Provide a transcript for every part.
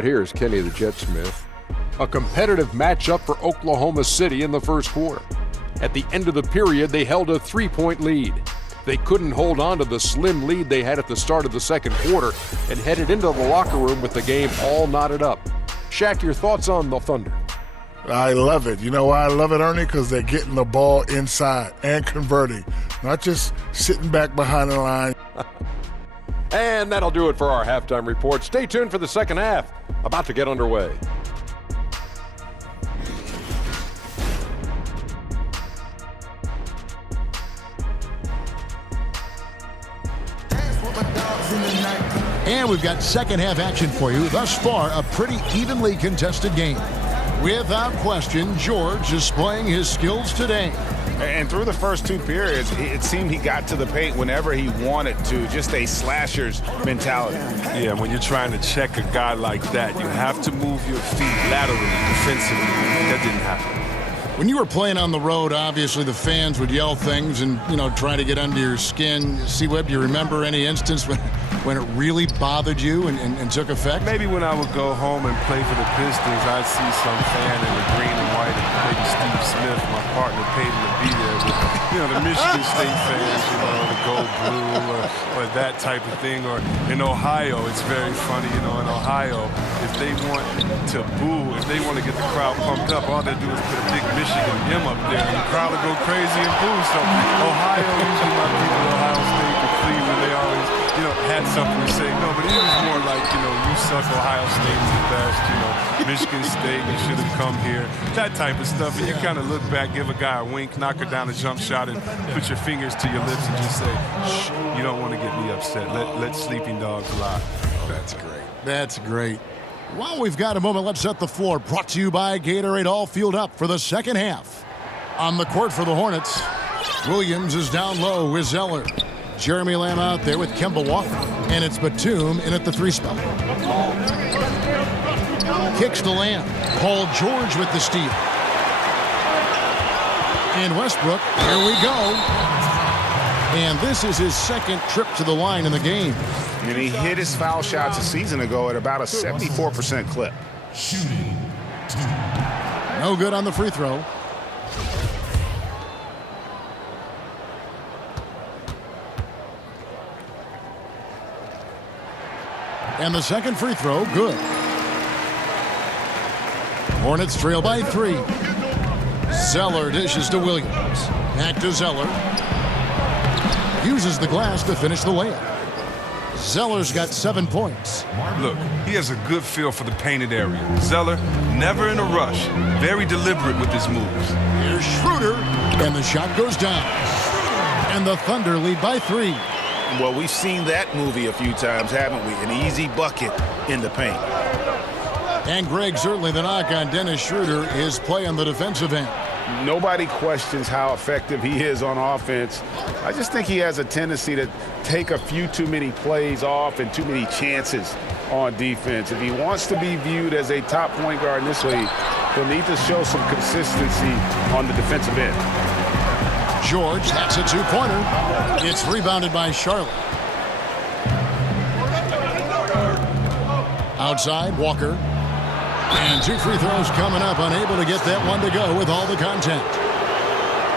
Here's Kenny the Jet Smith. A competitive matchup for Oklahoma City in the first quarter. At the end of the period, they held a 3-point lead. They couldn't hold on to the slim lead they had at the start of the second quarter and headed into the locker room with the game all knotted up. Shaq, your thoughts on the Thunder? I love it. You know why I love it, Ernie? Because they're getting the ball inside and converting, not just sitting back behind the line. And that'll do it for our halftime report. Stay tuned for the second half, about to get underway. And we've got second half action for you. Thus far, a pretty evenly contested game. Without question, George is displaying his skills today. And through the first two periods, it seemed he got to the paint whenever he wanted to. Just a slasher's mentality. Yeah, when you're trying to check a guy like that, you have to move your feet laterally, defensively. That didn't happen. When you were playing on the road, obviously the fans would yell things and, try to get under your skin. C-Web, do you remember any instance when it really bothered you and took effect? Maybe when I would go home and play for the Pistons, I'd see some fan in the green and white, and maybe Steve Smith, my partner, paid him to be there with, the Michigan State fans, the gold blue or that type of thing. Or in Ohio, it's very funny, in Ohio, if they want to boo, if they want to get the crowd pumped up, all they do is put a big Michigan M up there, and the crowd will go crazy and boo. So Ohio, usually my people, Ohio State and Cleveland, they always, had something to say. No, but it was more like, you suck, Ohio State's the best, Michigan State, you should have come here, that type of stuff. And you kind of look back, give a guy a wink, knock her down a jump shot, and put your fingers to your lips and just say, shh, you don't want to get me upset. Let sleeping dogs lie. That's great. That's great. While we've got a moment, let's set the floor. Brought to you by Gatorade, all fueled up for the second half. On the court for the Hornets, Williams is down low with Zeller. Jeremy Lamb out there with Kemba Walker. And it's Batum in at the three spot. Kicks to Lamb. Paul George with the steal. And Westbrook, here we go. And this is his second trip to the line in the game. And he hit his foul shots a season ago at about a 74% clip. No good on the free throw. And the second free throw, good. Hornets trail by 3. Zeller dishes to Williams. Back to Zeller. Uses the glass to finish the layup. Zeller's got 7 points. Look, he has a good feel for the painted area. Zeller, never in a rush. Very deliberate with his moves. Here's Schroeder. And the shot goes down. And the Thunder lead by 3. Well, we've seen that movie a few times, haven't we? An easy bucket in the paint. And Greg, certainly the knock on Dennis Schroeder is play on the defensive end. Nobody questions how effective he is on offense. I just think he has a tendency to take a few too many plays off and too many chances on defense. If he wants to be viewed as a top point guard in this league, he'll need to show some consistency on the defensive end. George, that's a two-pointer. It's rebounded by Charlotte. Outside, Walker. And 2 free throws coming up, unable to get that one to go with all the contact.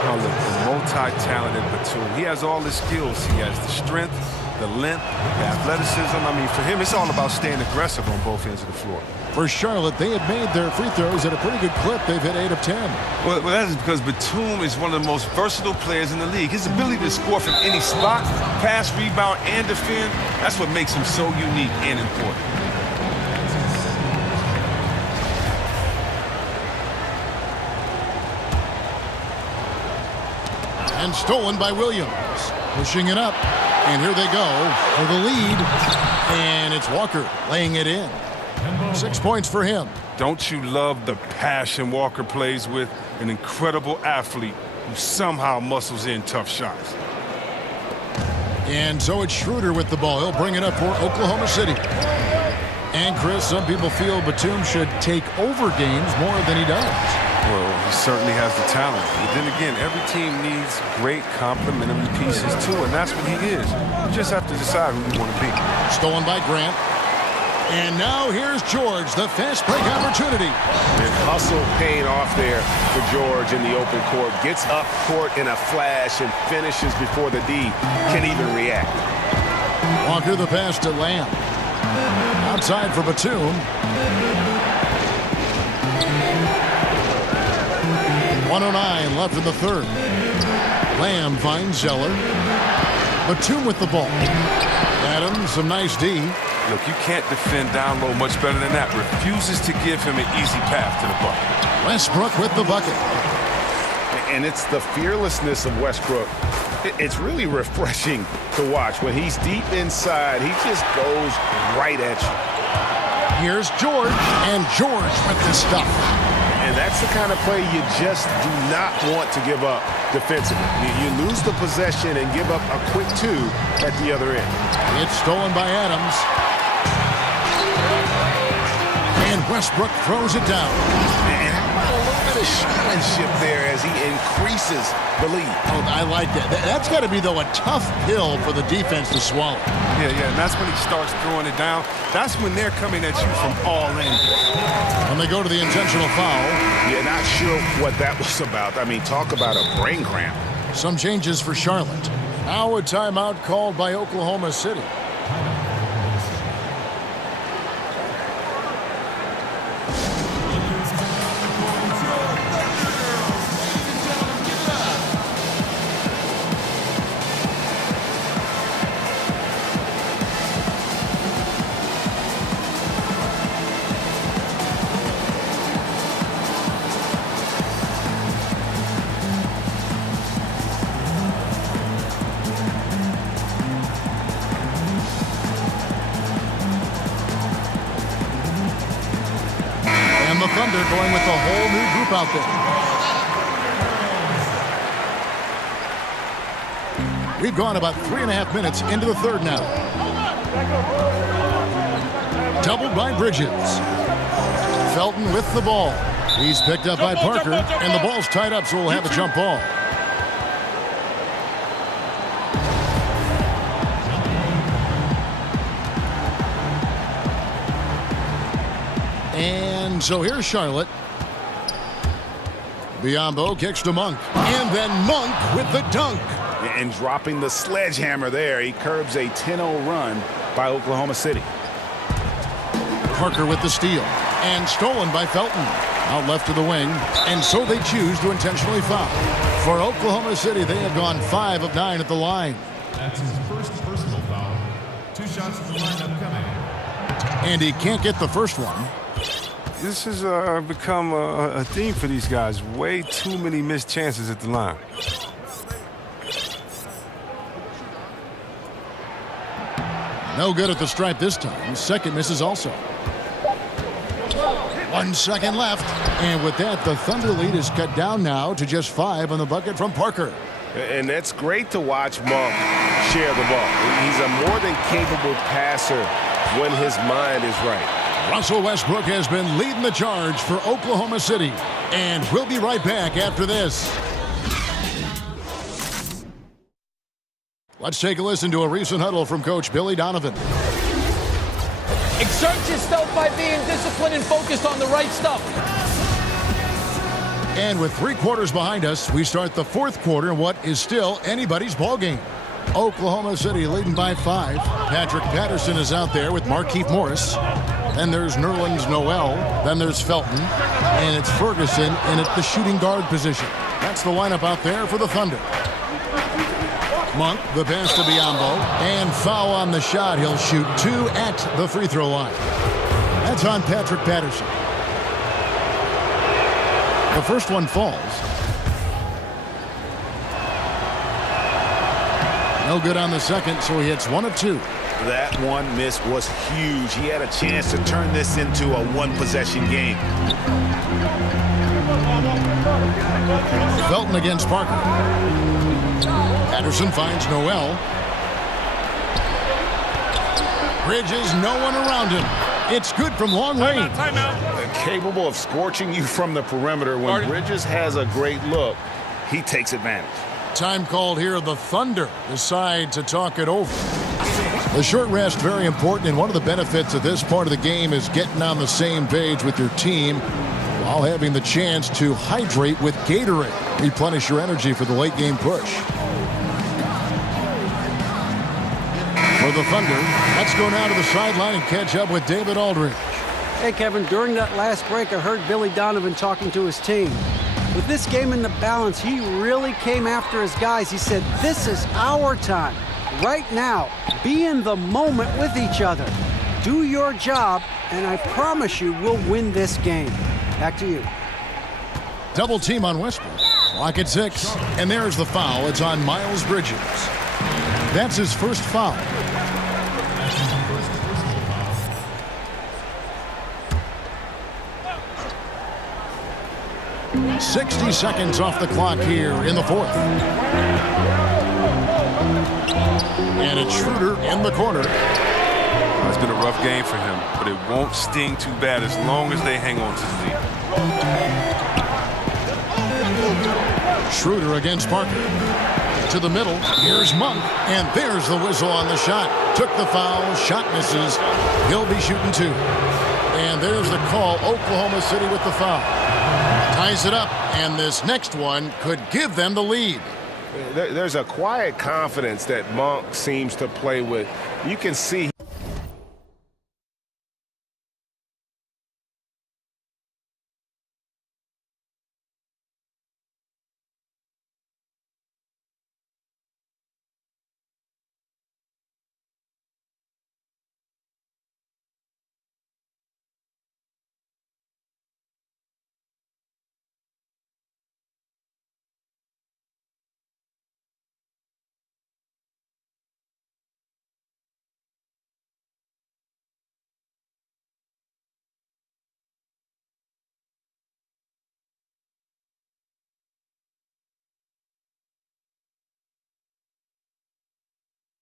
Oh, look, the multi-talented Batum. He has all the skills. He has the strength, the length, the athleticism. I mean, for him, it's all about staying aggressive on both ends of the floor. For Charlotte, they have made their free throws at a pretty good clip. They've hit 8 of 10. Well, that is because Batum is one of the most versatile players in the league. His ability to score from any spot, pass, rebound, and defend, that's what makes him so unique and important. And stolen by Williams. Pushing it up. And here they go for the lead. And it's Walker laying it in. 6 points for him. Don't you love the passion Walker plays with? An incredible athlete who somehow muscles in tough shots. And so it's Schroeder with the ball. He'll bring it up for Oklahoma City. And Chris, some people feel Batum should take over games more than he does. Well, he certainly has the talent. But then again, every team needs great complementary pieces too, and that's what he is. You just have to decide who you want to be. Stolen by Grant. And now here's George, the fast break opportunity. And hustle paying off there for George in the open court. Gets up court in a flash and finishes before the D can even react. Walker the pass to Lamb. Outside for Batum. 1:09 left in the third. Lamb finds Zeller. Batum with the ball. Adams, some nice D. Look, you can't defend down low much better than that. Refuses to give him an easy path to the bucket. Westbrook with the bucket. And it's the fearlessness of Westbrook. It's really refreshing to watch. When he's deep inside, he just goes right at you. Here's George, and George with the stuff. And that's the kind of play you just do not want to give up defensively. You lose the possession and give up a quick two at the other end. It's stolen by Adams. And Westbrook throws it down. And how about a little bit of showmanship there as he increases the lead? Oh, I like that. That's got to be, though, a tough pill for the defense to swallow. Yeah, and that's when he starts throwing it down. That's when they're coming at you from all angles. And they go to the intentional foul. Yeah, not sure what that was about. I mean, talk about a brain cramp. Some changes for Charlotte. Now a timeout called by Oklahoma City. And the Thunder going with a whole new group out there. We've gone about 3.5 minutes into the third now. Doubled by Bridges. Felton with the ball. He's picked up by Parker, and the ball's tied up, so we'll have a jump ball. And so here's Charlotte. Biyombo kicks to Monk. And then Monk with the dunk. And dropping the sledgehammer there, he curbs a 10-0 run by Oklahoma City. Parker with the steal. And stolen by Felton. Out left to the wing. And so they choose to intentionally foul. For Oklahoma City, they have gone 5 of 9 at the line. That's his first personal foul. 2 shots at the line upcoming. And he can't get the first one. This has become a theme for these guys. Way too many missed chances at the line. No good at the stripe this time. Second misses also. 1 second left. And with that, the Thunder lead is cut down now to just 5 on the bucket from Parker. And that's great to watch Monk share the ball. He's a more than capable passer when his mind is right. Russell Westbrook has been leading the charge for Oklahoma City. And we'll be right back after this. Let's take a listen to a recent huddle from Coach Billy Donovan. Exert yourself by being disciplined and focused on the right stuff. And with 3 quarters behind us, we start the 4th quarter in what is still anybody's ball game. Oklahoma City leading by 5. Patrick Patterson is out there with Markieff Morris. Then there's Nerlens Noel. Then there's Felton. And it's Ferguson in at the shooting guard position. That's the lineup out there for the Thunder. Monk, the pass to Biyombo. And foul on the shot. He'll shoot 2 at the free throw line. That's on Patrick Patterson. The first one falls. No good on the second, so he hits 1 of 2. That one miss was huge. He had a chance to turn this into a 1-possession game. Felton against Parker. Patterson finds Noel. Bridges, no one around him. It's good from long range. Capable of scorching you from the perimeter. When Bridges has a great look, he takes advantage. Time called here. The Thunder decide to talk it over. The short rest, very important, and one of the benefits of this part of the game is getting on the same page with your team while having the chance to hydrate with Gatorade. Replenish your energy for the late game push. For the Thunder, let's go now to the sideline and catch up with David Aldridge. Hey, Kevin, during that last break, I heard Billy Donovan talking to his team. With this game in the balance, he really came after his guys. He said, this is our time. Right now, be in the moment with each other. Do your job, and I promise you we'll win this game. Back to you. Double team on Westbrook. Clock at 6. And there's the foul. It's on Miles Bridges. That's his first foul. 60 seconds off the clock here in the fourth. And it's Schroeder in the corner. It's been a rough game for him, but it won't sting too bad as long as they hang on to the lead. Schroeder against Parker. To the middle. Here's Monk. And there's the whistle on the shot. Took the foul. Shot misses. He'll be shooting 2. And there's the call. Oklahoma City with the foul. Ties it up. And this next one could give them the lead. There's a quiet confidence that Monk seems to play with. You can see.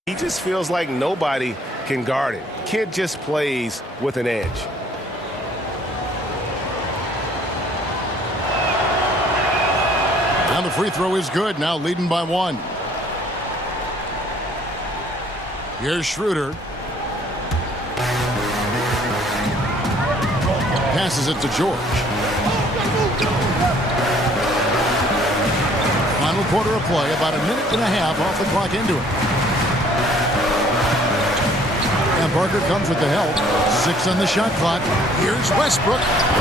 He just feels like nobody can guard it. Kid just plays with an edge. And the free throw is good. Now leading by 1. Here's Schroeder. Passes it to George. Final quarter of play, about a minute and a half off the clock into it. And Parker comes with the help. 6 on the shot clock. Here's Westbrook.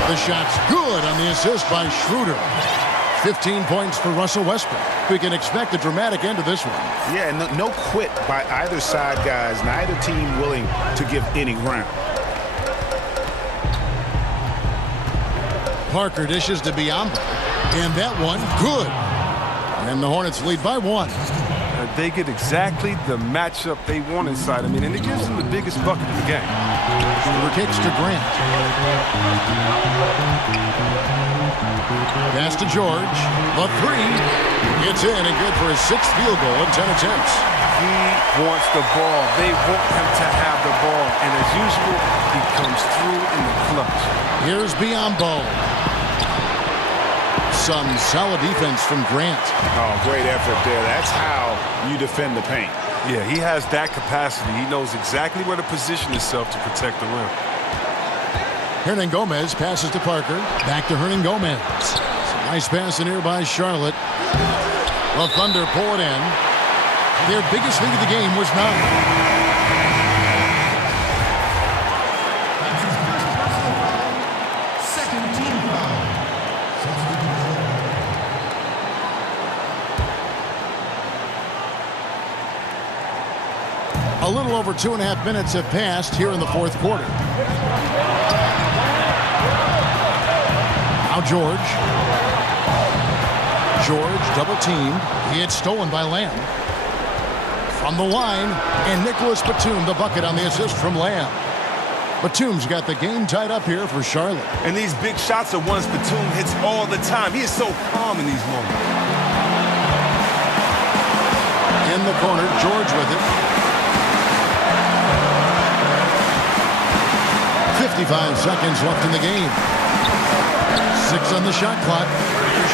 The shot's good on the assist by Schroeder. 15 points for Russell Westbrook. We can expect a dramatic end to this one. Yeah, and no quit by either side, guys. Neither team willing to give any ground. Parker dishes to Biombo. And that one, good. And the Hornets lead by 1. They get exactly the matchup they want inside. And it gives them the biggest bucket of the game. Schroeder kicks to Grant. Pass to George. The 3. It's in and good for his 6th field goal in 10 attempts. He wants the ball. They want him to have the ball. And as usual, he comes through in the clutch. Here's Biombo. Some solid defense from Grant. Oh, great effort there. That's how you defend the paint. Yeah, he has that capacity. He knows exactly where to position himself to protect the rim. Hernangomez passes to Parker. Back to Hernangomez. Nice pass in here by Charlotte. The Thunder pull it in. Their biggest lead of the game was 9. A little over 2.5 minutes have passed here in the fourth quarter. Now George. George double teamed. He had stolen by Lamb. From the line, and Nicholas Batum, the bucket on the assist from Lamb. Batum's got the game tied up here for Charlotte. And these big shots are ones Batum hits all the time. He is so calm in these moments. In the corner, George with it. 55 seconds left in the game. 6 on the shot clock.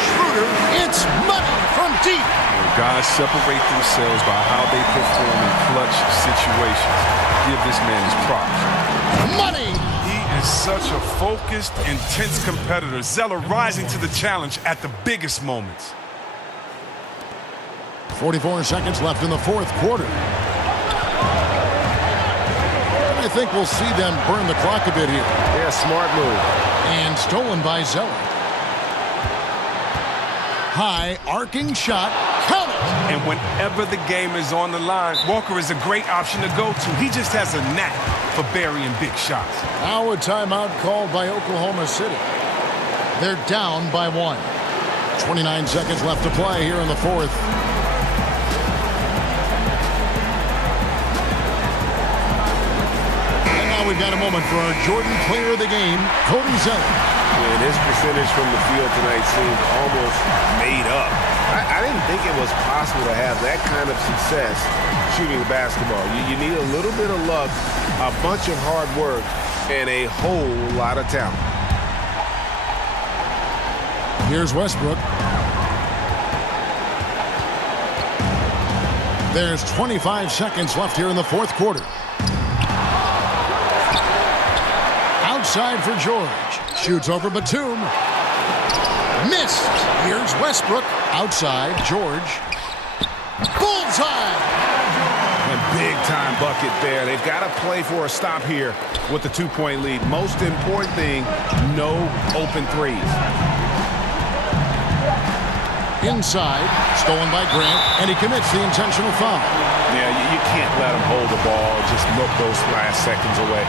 Schroeder, it's money from deep. Guys separate themselves by how they perform in clutch situations. Give this man his props. Money. He is such a focused, intense competitor. Zeller rising to the challenge at the biggest moments. 44 seconds left in the fourth quarter. I think we'll see them burn the clock a bit here. Yeah, smart move. And stolen by Zeller. High arcing shot. Count it. And whenever the game is on the line, Walker is a great option to go to. He just has a knack for burying big shots. Now a timeout called by Oklahoma City. They're down by 1. 29 seconds left to play here in the fourth. And now we've got a moment for our Jordan player of the game, Cody Zeller. And his percentage from the field tonight seemed almost made up. I didn't think it was possible to have that kind of success shooting the basketball. You need a little bit of luck, a bunch of hard work, and a whole lot of talent. Here's Westbrook. There's 25 seconds left here in the fourth quarter. Outside for George. Shoots over Batum. Missed. Here's Westbrook. Outside, George. Bullseye! A big-time bucket there. They've got to play for a stop here with the 2-point lead. Most important thing, no open threes. Inside, stolen by Grant, and he commits the intentional foul. Yeah, you can't let him hold the ball, just milk those last seconds away.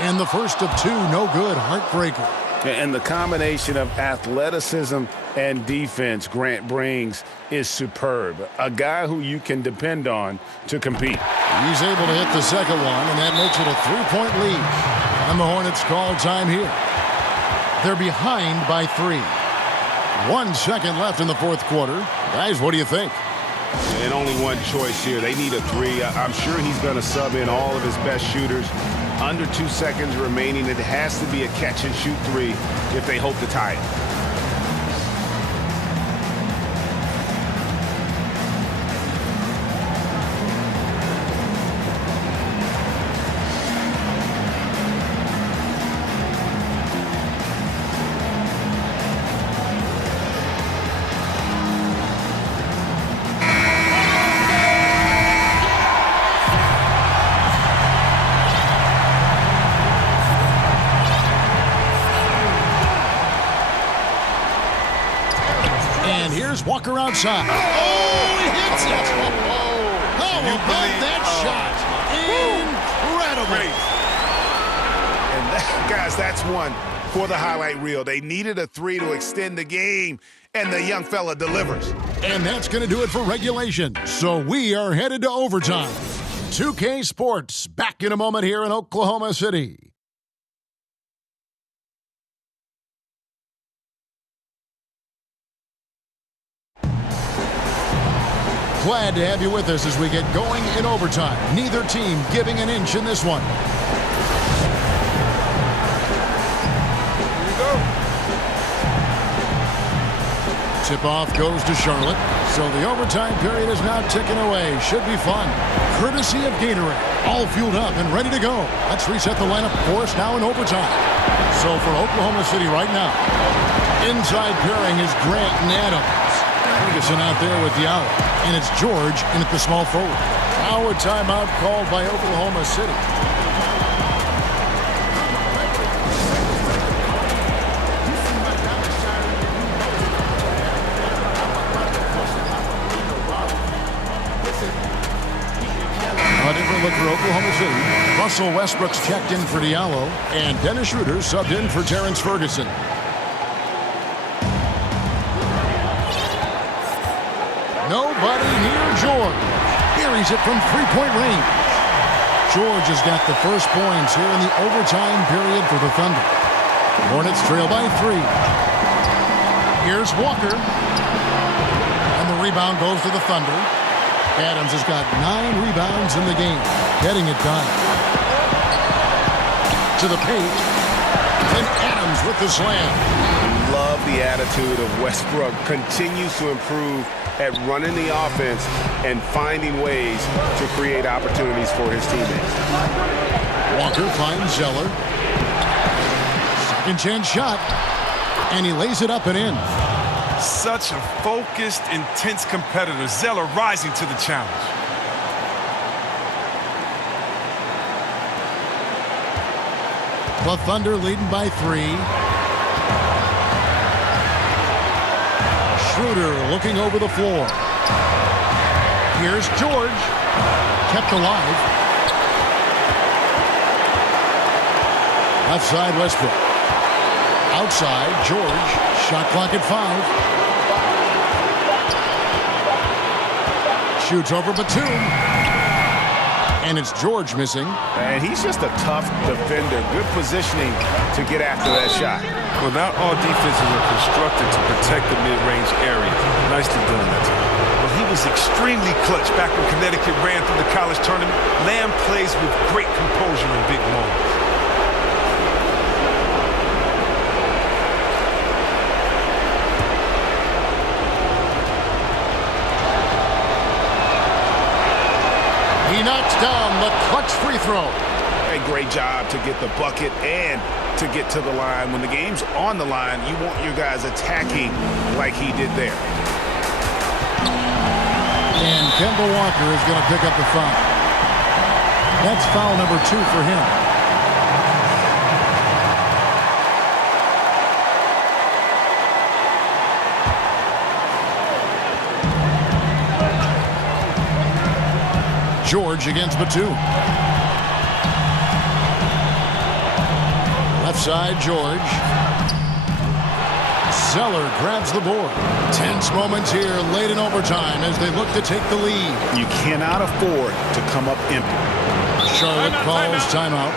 And the first of two, no good, heartbreaker. And the combination of athleticism and defense Grant brings is superb. A guy who you can depend on to compete. He's able to hit the second one, and that makes it a 3-point lead. And the Hornets call time here. They're behind by 3. 1 second left in the fourth quarter. Guys, what do you think? And only one choice here. They need a 3. I'm sure he's going to sub in all of his best shooters. Under 2 seconds remaining. It has to be a catch-and-shoot 3 if they hope to tie it. Walker outside. Oh, he hits it. How about that shot? Incredible. And guys, that's one for the highlight reel. They needed a 3 to extend the game, and the young fella delivers. And that's going to do it for regulation. So we are headed to overtime. 2K Sports back in a moment here in Oklahoma City. Glad to have you with us as we get going in overtime. Neither team giving an inch in this one. Here we go. Tip-off goes to Charlotte. So the overtime period is now ticking away. Should be fun. Courtesy of Gatorade. All fueled up and ready to go. Let's reset the lineup for us now in overtime. So for Oklahoma City right now, inside pairing is Grant and Adams. Ferguson out there with Diallo. And it's George in at the small forward. Now a timeout called by Oklahoma City. A different look for Oklahoma City. Russell Westbrook's checked in for Diallo. And Dennis Schroeder subbed in for Terrence Ferguson. Nobody near George. Carries it from three-point range. George has got the first points here in the overtime period for the Thunder. Hornets trail by 3. Here's Walker. And the rebound goes to the Thunder. Adams has got 9 rebounds in the game. Getting it done. To the paint. And Adams with the slam. Love the attitude of Westbrook. Continues to improve at running the offense and finding ways to create opportunities for his teammates. Walker finds Zeller. Second chance shot. And he lays it up and in. Such a focused, intense competitor. Zeller rising to the challenge. The Thunder leading by 3. Schroeder looking over the floor. Here's George. Kept alive. Left side, Westbrook. Outside, George. Shot clock at 5. Shoots over Batum. And it's George missing. And he's just a tough defender. Good positioning to get after that shot. Well, not all defenses are constructed to protect the mid-range area. Nicely done that time. Well, he was extremely clutch back when Connecticut ran through the college tournament. Lamb plays with great composure in big moments. He knocks down the clutch free throw. A great job to get the bucket and to get to the line. When the game's on the line, you want your guys attacking like he did there. And Kemba Walker is going to pick up the foul. That's foul number 2 for him. George against Batum. Left side, George. Zeller grabs the board. Tense moments here late in overtime as they look to take the lead. You cannot afford to come up empty. Charlotte calls timeout.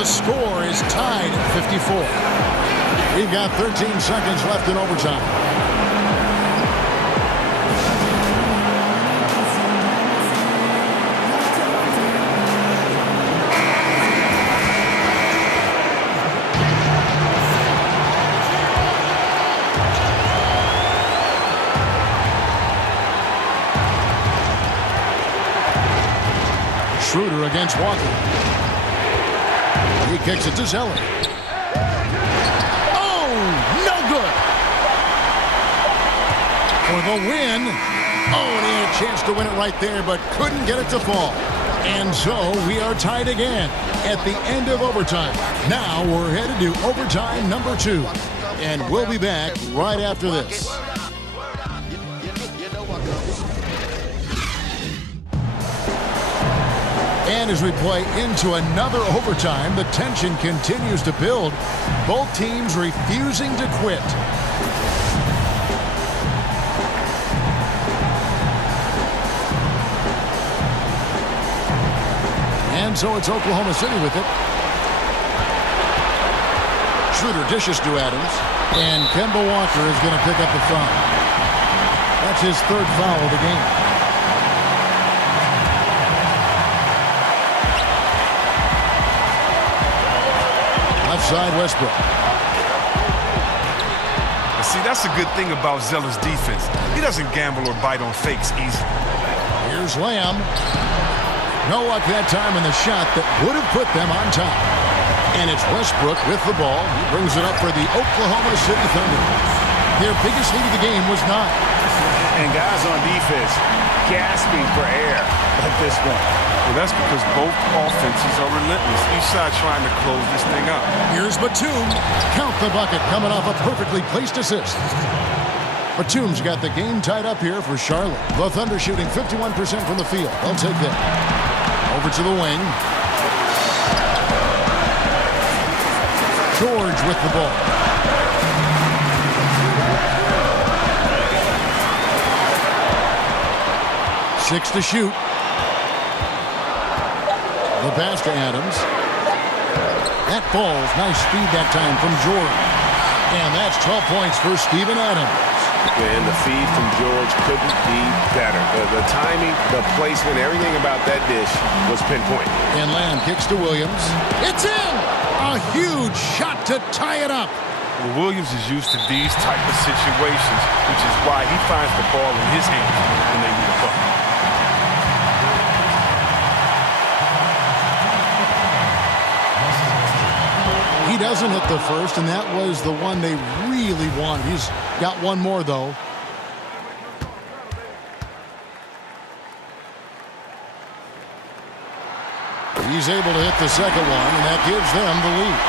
The score is tied at 54. We've got 13 seconds left in overtime. Schroeder against Walker. He kicks it to Zeller. Oh, no good. For the win. Oh, and he had a chance to win it right there, but couldn't get it to fall. And so we are tied again at the end of overtime. Now we're headed to overtime number 2. And we'll be back right after this. And as we play into another overtime, the tension continues to build. Both teams refusing to quit. And so it's Oklahoma City with it. Schroeder dishes to Adams. And Kemba Walker is going to pick up the foul. That's his 3rd foul of the game. Left side, Westbrook. See, that's a good thing about Zeller's defense. He doesn't gamble or bite on fakes easily. Here's Lamb. No luck that time in the shot that would have put them on top. And it's Westbrook with the ball. He brings it up for the Oklahoma City Thunder. Their biggest lead of the game was 9. And guys on defense gasping for air at this point. Well, that's because both offenses are relentless. Each side trying to close this thing out. Here's Batum. Count the bucket coming off a perfectly placed assist. Batum's got the game tied up here for Charlotte. The Thunder shooting 51% from the field. They'll take that. Over to the wing. George with the ball. Six to shoot. The pass to Adams. That falls. Nice speed that time from George. And that's 12 points for Steven Adams. And the feed from George couldn't be better. The timing, the placement, everything about that dish was pinpoint. And Lamb kicks to Williams. It's in! A huge shot to tie it up. Well, Williams is used to these type of situations, which is why he finds the ball in his hands when they need a bucket. He doesn't hit the first, and that was the one they really wanted. He's got one more, though. He's able to hit the second one, and that gives them the lead.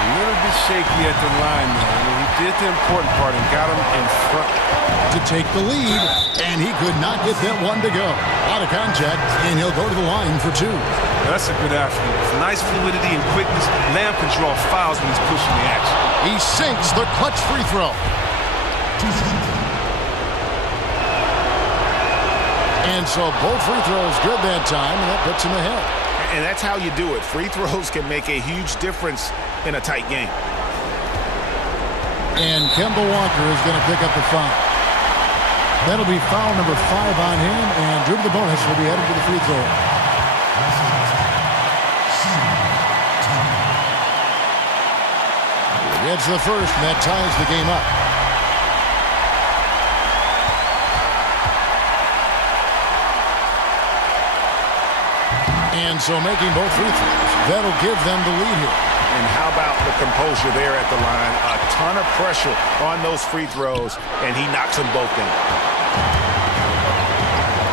A little bit shaky at the line there. I mean, he did the important part and got him in front. To take the lead, and he could not get that one to go. A lot of contact, and he'll go to the line for two. That's a good athlete. With nice fluidity and quickness, Lamb can draw fouls when he's pushing the action. He sinks the clutch free throw. And so both free throws good that time, and that puts him ahead. And that's how you do it. Free throws can make a huge difference in a tight game. And Kemba Walker is going to pick up the foul. That'll be foul number 5 on him, and Drew to the bonus will be headed to the free throw. He gets the first, and that ties the game up. And so making both free throws, that'll give them the lead here. And how about the composure there at the line? A ton of pressure on those free throws, and he knocks them both in.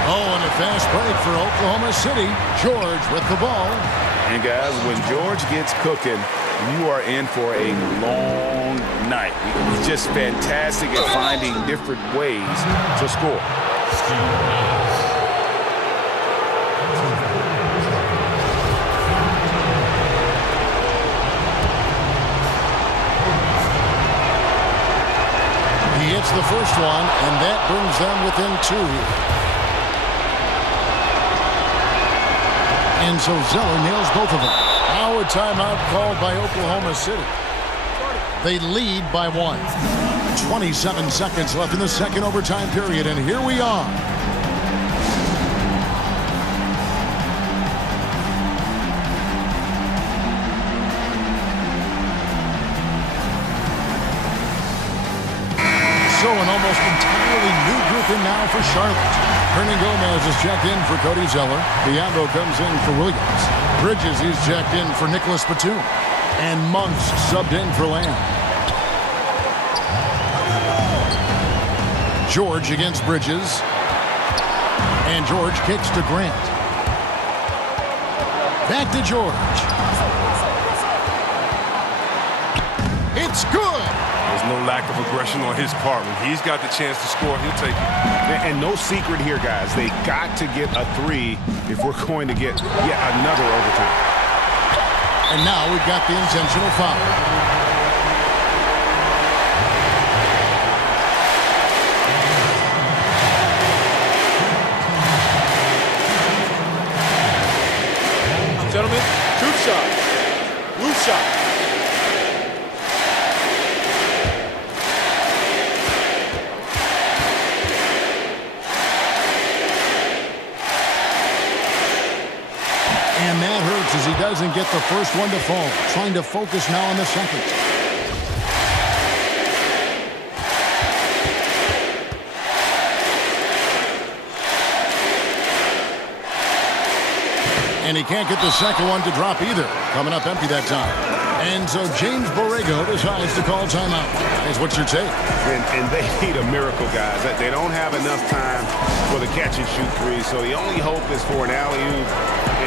Oh, and a fast break for Oklahoma City. George with the ball. And guys, when George gets cooking, you are in for a long night. He's just fantastic at finding different ways to score. He hits the first one, and that brings them within 2 here. And so Zeller nails both of them. Now a timeout called by Oklahoma City. They lead by 1. 27 seconds left in the second overtime period, and here we are. So an almost entirely new group in now for Charlotte. Hernan Gomez is checked in for Cody Zeller. Biombo comes in for Williams. Bridges is checked in for Nicholas Batum. And Monks subbed in for Lamb. George against Bridges. And George kicks to Grant. Back to George. It's good. There's no lack of aggression on his part. When he's got the chance to score, he'll take it. And no secret here, guys. They got to get a 3 if we're going to get yet another overtime. And now we've got the intentional foul. Gentlemen, two shots. Loose shot. And that hurts as he doesn't get the first one to fall. Trying to focus now on the second. And he can't get the second one to drop either. Coming up empty that time. And so James Borrego decides to call timeout. Guys, what's your take? And they need a miracle, guys. They don't have enough time for the catch-and-shoot 3, so the only hope is for an alley-oop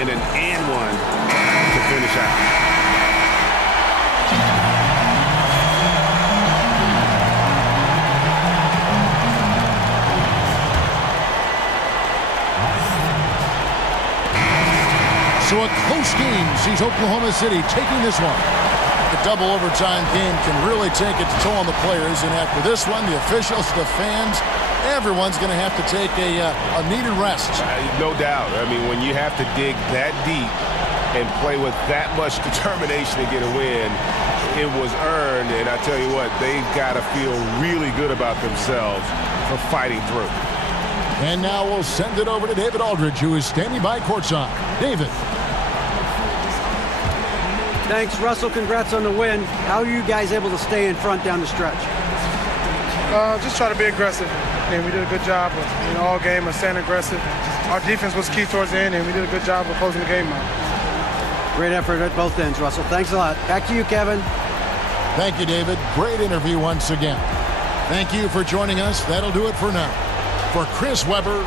and an and-one to finish out. So a close game sees Oklahoma City taking this one. The double overtime game can really take its toll on the players, and after this one, the officials, the fans, everyone's going to have to take a needed rest. No doubt. I mean, when you have to dig that deep and play with that much determination to get a win, it was earned, and I tell you what, they've got to feel really good about themselves for fighting through. And now we'll send it over to David Aldridge, who is standing by courtside. David. Thanks, Russell. Congrats on the win. How are you guys able to stay in front down the stretch? Just try to be aggressive. And we did a good job of, all game of staying aggressive. Our defense was key towards the end, and we did a good job of closing the game out. Great effort at both ends, Russell. Thanks a lot. Back to you, Kevin. Thank you, David. Great interview once again. Thank you for joining us. That'll do it for now. For Chris Webber,